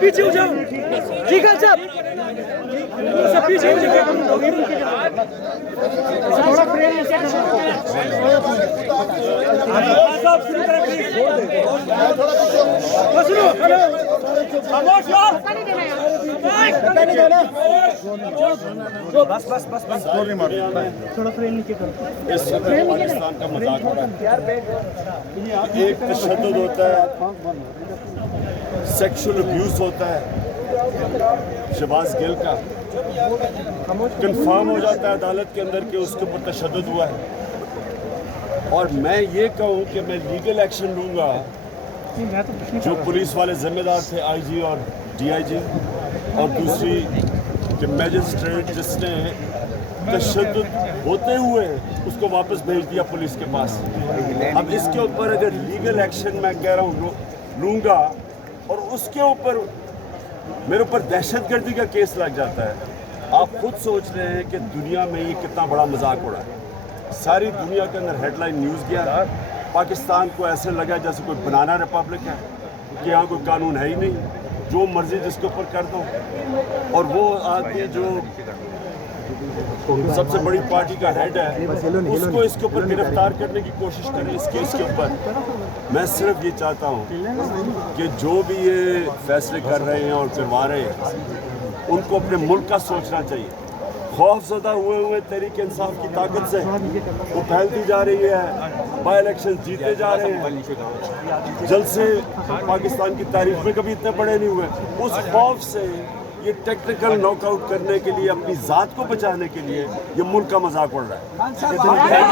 पीछे हो जाओ जी खान साहब, सब पीछे हो जाओ। थोड़ा फ्रेम साहब शुरू करें प्लीज। सुनो खामोश यार, बस बस बस बस, थोड़ा फ्रेम नीचे करो। इस पाकिस्तान का मजाक हो रहा है। एक तशद्दुद होता है, सेक्सुअल अब्यूज होता है। शहबाज गिल का कंफर्म हो जाता है अदालत के अंदर कि उसके ऊपर तशद्दुद हुआ है, और मैं ये कहूँ कि मैं लीगल एक्शन लूँगा। जो पुलिस वाले जिम्मेदार थे, आईजी और डीआईजी, और दूसरी कि मैजिस्ट्रेट जिसने तशद्दुद होते हुए उसको वापस भेज दिया पुलिस के पास। अब इसके ऊपर अगर लीगल एक्शन मैं कह रहा हूँ लूँगा, और उसके ऊपर मेरे ऊपर दहशतगर्दी का केस लग जाता है, आप खुद सोच रहे हैं कि दुनिया में ये कितना बड़ा मजाक उड़ा है। सारी दुनिया के अंदर हेडलाइन न्यूज़ गया, पाकिस्तान को ऐसे लगा जैसे कोई बनाना रिपब्लिक है कि यहाँ कोई कानून है ही नहीं, जो मर्जी जिसके ऊपर कर दो। और वो आदमी जो सबसे बड़ी पार्टी का हेड है, उसको इसके ऊपर गिरफ्तार करने की कोशिश करें इस केस के ऊपर। मैं सिर्फ ये चाहता हूँ कि जो भी ये फैसले कर रहे हैं और करवा रहे हैं, उनको अपने मुल्क का सोचना चाहिए। खौफजदा हुए तहरीक इंसाफ की ताकत से वो फैलती जा रही है, बाई इलेक्शन जीते जा रहे हैं। जल्द से पाकिस्तान की तारीख में कभी इतने बड़े नहीं हुए। उस खौफ से ये टेक्निकल नॉकआउट करने के लिए, अपनी ज़ात को बचाने के लिए ये मुल्क का मजाक उड़ रहा है।